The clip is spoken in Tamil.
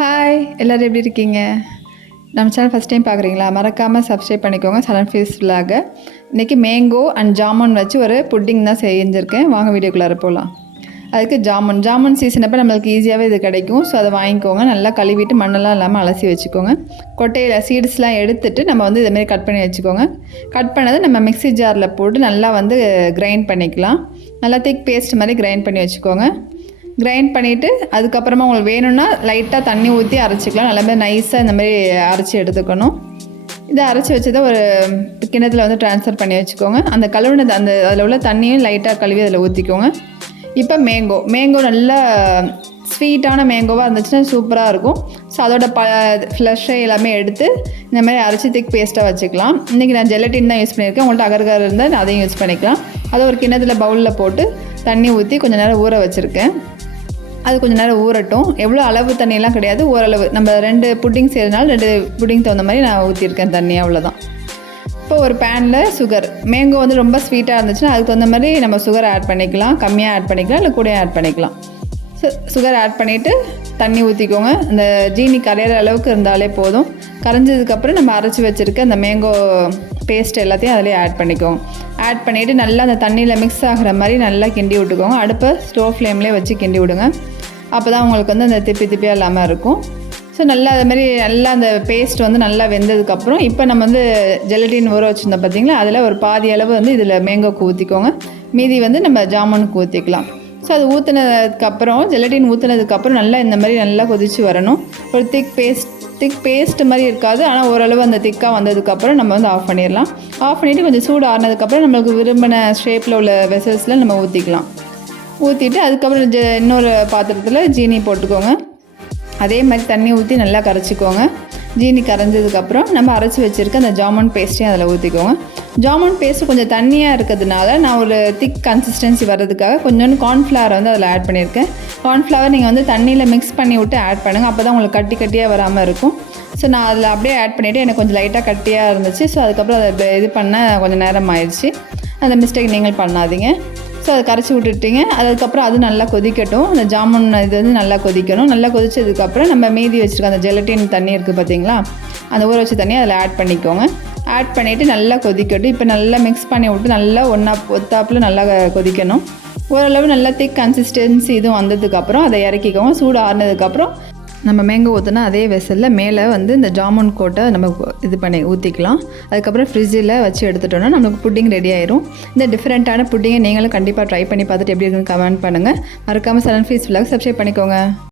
ஹாய் எல்லோரும் எப்படி இருக்கீங்க? நம்ம சேனல் ஃபஸ்ட் டைம் பார்க்குறீங்களா? மறக்காமல் சப்ஸ்கிரைப் பண்ணிக்கோங்க. சலன் ஃபீஸ் விலாக. இன்றைக்கி மேங்கோ அண்ட் ஜாமுன் வச்சு ஒரு புட்டிங் தான் செஞ்சுருக்கேன். வாங்க வீடியோக்குள்ளார போகலாம். அதுக்கு ஜாமுன் சீசன் அப்போ நம்மளுக்கு ஈஸியாகவே இது கிடைக்கும். ஸோ அதை வாங்கிக்கோங்க. நல்லா கழுவிட்டு மண்ணெல்லாம் இல்லாமல் அலசி வச்சுக்கோங்க. கொட்டையில் சீட்ஸ்லாம் எடுத்துகிட்டு நம்ம வந்து இதேமாரி கட் பண்ணி வச்சுக்கோங்க. கட் பண்ணதை நம்ம மிக்ஸி ஜாரில் போட்டு நல்லா வந்து கிரைண்ட் பண்ணிக்கலாம். நல்லா திக் பேஸ்ட் மாதிரி கிரைண்ட் பண்ணி வச்சுக்கோங்க. கிரைண்ட் பண்ணிவிட்டு அதுக்கப்புறமா உங்களுக்கு வேணும்னா லைட்டாக தண்ணி ஊற்றி அரைச்சிக்கலாம். நல்லா நைஸாக இந்த மாதிரி அரைச்சி எடுத்துக்கணும். இதை அரைச்சி வச்சதை ஒரு கிணத்துல வந்து ட்ரான்ஸ்ஃபர் பண்ணி வச்சுக்கோங்க. அந்த கழுவுனது அதில் உள்ள தண்ணியும் லைட்டாக கழுவி அதில் ஊற்றிக்கோங்க. இப்போ மேங்கோ நல்லா ஸ்வீட்டான மேங்கோவாக இருந்துச்சுன்னா சூப்பராக இருக்கும். ஸோ அதோட ஃப்ளஷை எல்லாமே எடுத்து இந்த மாதிரி அரைச்சி திக் பேஸ்ட்டாக வச்சுக்கலாம். இன்றைக்கி நான் ஜெலட்டின் தான் யூஸ் பண்ணியிருக்கேன். உங்கள்கிட்ட அகர்கர் இருந்தால் அதையும் யூஸ் பண்ணிக்கலாம். அதை ஒரு கிணத்துல பவுலில் போட்டு தண்ணி ஊற்றி கொஞ்சம் நேரம் ஊற வச்சுருக்கேன். அது கொஞ்சம் நேரம் ஊறட்டும். எவ்வளோ அளவு தண்ணியெல்லாம் கிடையாது, ஓரளவு நம்ம 2 புட்டிங் செய்கிறதுனால 2 புட்டிங் தகுந்த மாதிரி நான் ஊற்றிருக்கேன் தண்ணி, அவ்வளோதான். இப்போ ஒரு பேனில் சுகர், மேங்கோ வந்து ரொம்ப ஸ்வீட்டாக இருந்துச்சுன்னா அதுக்கு தகுந்த மாதிரி நம்ம சுகர் ஆட் பண்ணிக்கலாம். கம்மியாக ஆட் பண்ணிக்கலாம், இல்லை கூட ஆட் பண்ணிக்கலாம். சுகர் ஆட் பண்ணிவிட்டு தண்ணி ஊற்றிக்கோங்க. இந்த ஜீனி கரையிற அளவுக்கு இருந்தாலே போதும். கரைஞ்சதுக்கப்புறம் நம்ம அரைச்சி வச்சுருக்க அந்த மேங்கோ பேஸ்ட் எல்லாத்தையும் அதிலே ஆட் பண்ணிக்கோங்க. ஆட் பண்ணிவிட்டு நல்லா அந்த தண்ணியில் மிக்ஸ் ஆகிற மாதிரி நல்லா கிண்டி விட்டுக்கோங்க. அடுப்பை ஸ்லோ ஃப்ளேம்லேயே வச்சு கிண்டி விடுங்க. அப்போ தான் உங்களுக்கு வந்து அந்த திப்பியாக இல்லாமல் இருக்கும். ஸோ நல்லா அதுமாதிரி நல்லா அந்த பேஸ்ட் வந்து நல்லா வெந்ததுக்கப்புறம் இப்போ நம்ம வந்து ஜெலட்டின் ஊற வச்சுருந்தோம் பார்த்திங்களா, அதில் ஒரு பாதி அளவு வந்து இதில் மேங்கோக்கு ஊற்றிக்கோங்க. மீதி வந்து நம்ம ஜாமுனுக்கு ஊற்றிக்கலாம். ஸோ அது ஊற்றினதுக்கப்புறம் ஜெலட்டின் ஊற்றினதுக்கப்புறம் நல்லா இந்த மாதிரி நல்லா கொதித்து வரணும். ஒரு திக் பேஸ்ட் மாதிரி இருக்காது, ஆனால் ஓரளவு அந்த திக்காக வந்ததுக்கப்புறம் நம்ம வந்து ஆஃப் பண்ணிடலாம். ஆஃப் பண்ணிவிட்டு கொஞ்சம் சூடு ஆறினதுக்கப்புறம் நம்மளுக்கு விரும்பின ஷேப்பில் உள்ள வெசல்ஸில் நம்ம ஊற்றிக்கலாம். ஊற்றிட்டு அதுக்கப்புறம் இன்னொரு பாத்திரத்தில் ஜீனி போட்டுக்கோங்க. அதே மாதிரி தண்ணி ஊற்றி நல்லா கரைச்சிக்கோங்க. ஜீனி கரைஞ்சதுக்கப்புறம் நம்ம அரைச்சி வச்சுருக்க அந்த ஜாமுன் பேஸ்ட்டையும் அதில் ஊற்றிக்கோங்க. ஜாமுன் பேஸ்ட்டு கொஞ்சம் தண்ணியாக இருக்கிறதுனால நான் ஒரு திக் கன்சிஸ்டன்சி வர்றதுக்காக கொஞ்சோண்டு கார்ன்ஃப்ளவர் வந்து அதில் ஆட் பண்ணியிருக்கேன். கார்ன்ஃப்ளவர் நீங்கள் வந்து தண்ணியில் மிக்ஸ் பண்ணி விட்டு ஆட் பண்ணுங்கள். அப்போ தான் உங்களுக்கு கட்டியாக வராமல் இருக்கும். ஸோ நான் அதில் அப்படியே ஆட் பண்ணிவிட்டு எனக்கு கொஞ்சம் லைட்டாக கட்டியாக இருந்துச்சு. ஸோ அதுக்கப்புறம் அதை இது பண்ண கொஞ்சம் நேரம் ஆயிடுச்சு. அந்த மிஸ்டேக் நீங்கள் பண்ணாதீங்க. ஸோ அதை கரைச்சி விட்டுட்டீங்க. அதுக்கப்புறம் அது நல்லா கொதிக்கட்டும். அந்த ஜாமுன் இது வந்து நல்லா கொதிக்கணும். நல்லா கொதிச்சதுக்கப்புறம் நம்ம மீதி வச்சுருக்க அந்த ஜெலட்டின் தண்ணி இருக்குது பார்த்திங்களா, அந்த ஊற வச்ச தண்ணி அதில் ஆட் பண்ணிக்கோங்க. ஆட் பண்ணிவிட்டு நல்லா கொதிக்கட்டும். இப்போ நல்லா மிக்ஸ் பண்ணி விட்டு நல்லா ஒத்தாப்பில் நல்லா கொதிக்கணும். ஓரளவு நல்லா திக் கன்சிஸ்டன்சி இதுவும் வந்ததுக்கப்புறம் அதை இறக்கிக்கோங்க. சூடு ஆறுனதுக்கப்புறம் நம்ம மேங்கோ ஊற்றினா அதே வெசலில் மேலே வந்து இந்த ஜாமுன் கோட்டை நம்ம இது பண்ணி ஊற்றிக்கலாம். அதுக்கப்புறம் ஃப்ரிட்ஜில் வச்சு எடுத்துட்டோன்னா நம்மளுக்கு புட்டிங் ரெடி ஆயிரும். இந்த டிஃப்ரெண்ட்டான புட்டிங்கை நீங்களும் கண்டிப்பாக ட்ரை பண்ணி பார்த்துட்டு எப்படி இருக்குன்னு கமெண்ட் பண்ணுங்கள். மறக்காமல் சலன் ஃபீஸ் விலாக் சப்ஸ்கிரைப் பண்ணிக்கோங்க.